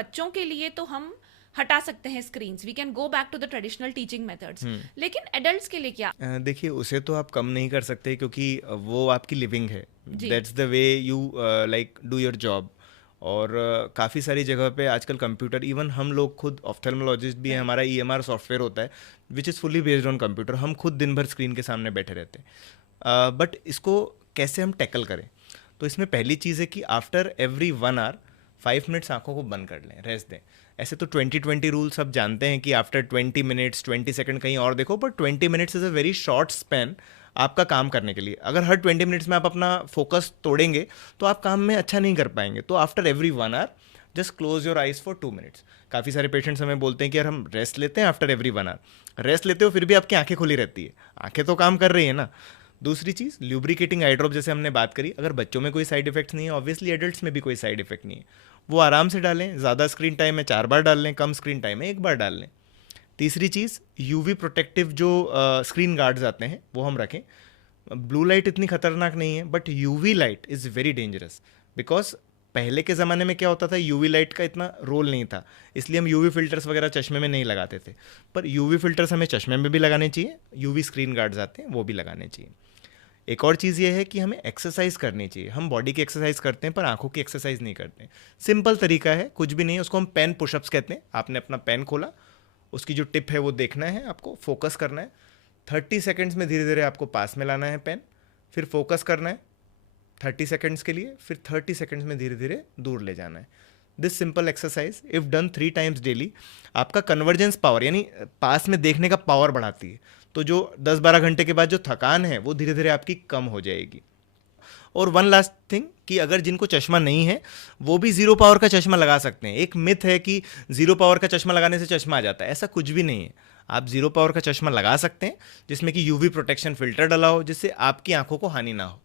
बच्चों के लिए तो हम हटा सकते हैं screens, we can go back to the traditional teaching methods, लेकिन एडल्ट्स के लिए क्या? देखिए, उसे तो आप कम नहीं कर सकते क्योंकि वो आपकी लिविंग है, जी। That's the way you like do your job. और काफ़ी सारी जगह पे आजकल कंप्यूटर, इवन हम लोग खुद ऑफ्थेल्मोलॉजिस्ट भी हैं, हमारा EMR सॉफ्टवेयर होता है which is fully based on computer, हम खुद दिन भर स्क्रीन के सामने बैठे रहते हैं। बट इसको कैसे हम टैकल करें? तो इसमें पहली चीज़ है कि आफ्टर एवरी 1 आवर 5 मिनट्स आंखों को बंद कर लें, रेस्ट दें। ऐसे तो 20-20 रूल सब जानते हैं कि आफ्टर 20 मिनट्स 20 सेकंड कहीं और देखो, but 20 minutes is a very short span आपका काम करने के लिए। अगर हर 20 मिनट्स में आप अपना फोकस तोड़ेंगे तो आप काम में अच्छा नहीं कर पाएंगे। तो after every 1 hour just close your eyes for 2 minutes. काफ़ी सारे पेशेंट्स हमें बोलते हैं कि यार हम रेस्ट लेते हैं आफ्टर एवरी 1 आवर। रेस्ट लेते हो फिर भी आपकी आंखें खुली रहती है, आंखें तो काम कर रही है ना। दूसरी चीज़, ल्यूब्रिकेटिंग आई ड्रॉप, जैसे हमने बात करी, अगर बच्चों में कोई साइड इफेक्ट्स नहीं है, ऑब्वियसली एडल्ट्स में भी कोई साइड इफेक्ट नहीं है, वो आराम से डालें। ज़्यादा स्क्रीन टाइम है 4 बार डाल लें, कम स्क्रीन टाइम है 1 बार डाल लें। तीसरी चीज़, यूवी प्रोटेक्टिव जो स्क्रीन गार्ड्स आते हैं वो हम रखें। ब्लू लाइट इतनी खतरनाक नहीं है, but UV light is very dangerous. Because पहले के ज़माने में क्या होता था, यूवी लाइट का इतना रोल नहीं था, इसलिए हम यूवी फिल्टर्स वगैरह चश्मे में नहीं लगाते थे। पर यूवी फिल्टर्स हमें चश्मे में भी लगाने चाहिए, यूवी स्क्रीन गार्ड्स आते हैं वो भी लगाने चाहिए। एक और चीज़ ये है कि हमें एक्सरसाइज करनी चाहिए। हम बॉडी की एक्सरसाइज करते हैं पर आंखों की एक्सरसाइज नहीं करते। सिंपल तरीका है, कुछ भी नहीं है, उसको हम पेन पुशअप्स कहते हैं। आपने अपना पेन खोला, उसकी जो टिप है वो देखना है, आपको फोकस करना है। 30 सेकेंड्स में धीरे धीरे आपको पास में लाना है पेन, फिर फोकस करना है 30 सेकेंड्स के लिए, फिर 30 सेकेंड्स में धीरे धीरे दूर ले जाना है। This simple exercise if done 3 times daily, आपका कन्वर्जेंस पावर यानी पास में देखने का पावर बढ़ाती है। तो जो 10-12 घंटे के बाद जो थकान है वो धीरे धीरे आपकी कम हो जाएगी। और वन लास्ट थिंग, कि अगर जिनको चश्मा नहीं है वो भी 0 पावर का चश्मा लगा सकते हैं। एक मिथ है कि 0 पावर का चश्मा लगाने से चश्मा आ जाता है, ऐसा कुछ भी नहीं है। आप 0 पावर का चश्मा लगा सकते हैं जिसमें कि यूवी प्रोटेक्शन फिल्टर डला हो, जिससे आपकी आंखों को हानि ना हो।